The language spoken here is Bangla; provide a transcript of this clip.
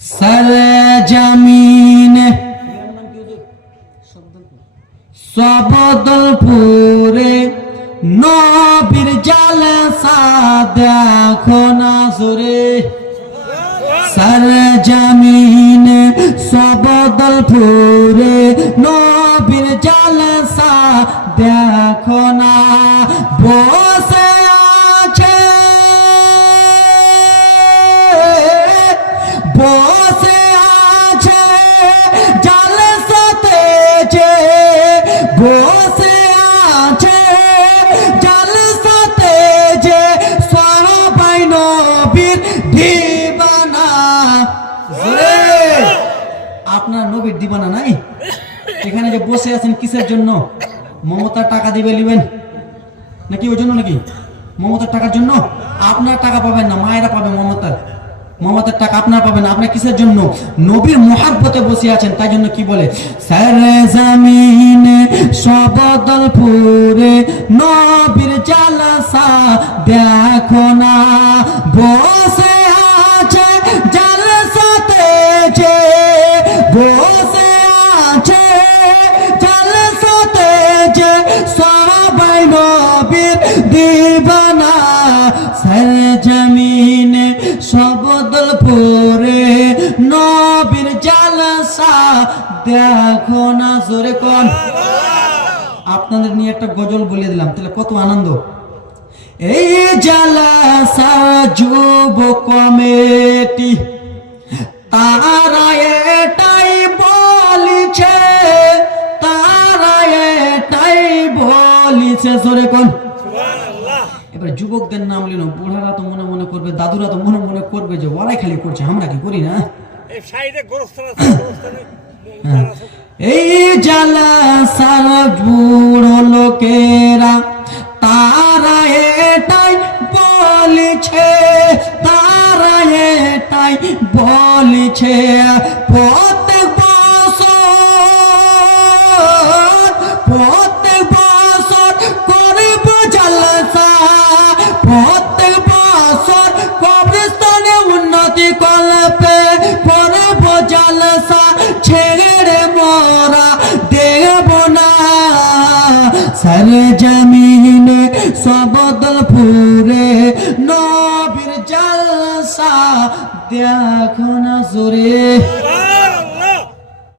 সর জমিন সবদলপুরে নবীর জালসা দেখো না সুরে সর জমিন সবদলপুরে নবীর জালসা দেখো না। বসে বসে আছে জালসাতে যে বসে আছে জালসাতে যে সবাই নবীর দিবানা। আপনার নবীর দিবানা নাই? এখানে যে বসে আছেন কিসের জন্য? মমতার টাকা দিবে নিবেন নাকি ওই জন্য নাকি? মমতার টাকার জন্য? আপনার টাকা পাবেন না, মায়েরা পাবে মমতার টাকা আপনার পাবেন, আপনার কিসের জন্য? নবীর মহাব্বতে বসে আছেন, তাই জন্য কি বলে? সবদলপুরে নবীর দেখো না। বসে আছে জালসাতে যে, বসে আছে জালসাতে যে, সবাই নবীর দিবানা সবদলপুরে নবীর জালসা, দেখো না জোরে কোন। আপনাদের নিয়ে একটা গজল বলে দিলাম, তাহলে কত আনন্দ। এই জালাসা যুব কমেটি তারা এটাই বলিছে, তারা এটাই বলিছে সরে কোন। এবার যুবকদের নাম নিল বুড়ারা তো মনে মনে করবে দাদুরা তো মনে মনে করবে যে ওরাই খালি করছে আমরা কি করি না এই হ্যাঁ। জ্বালা সারা বুড়ো লোকেরা তারা এটাই বলছে তারা এটাই বলেছে প্রত্যেক সর জমিনে সবদলপুরে নবীর জলসা দেখো না সুরে